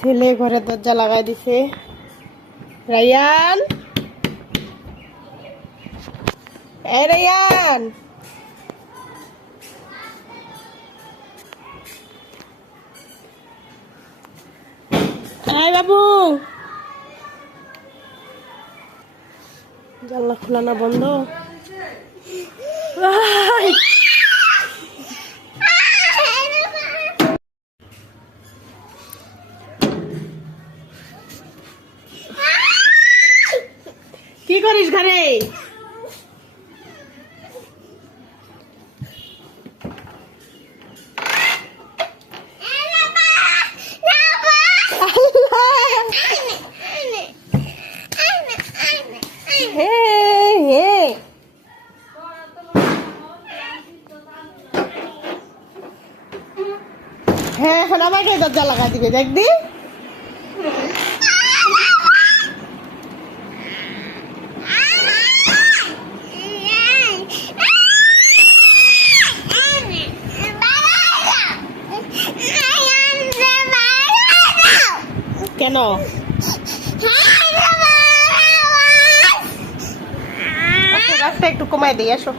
ছেলে ঘরের দরজা লাগাই দিছে। রায়ান, এই রায়ান, এই বাবু, জানলা খোলা না বন্ধ? কি করিস ঘরে? হ্যাঁ, এখন আমাকে দরজা লাগা দিবে, দেখবি? কেন? রাস্তা একটু কমাই দিই, আসো।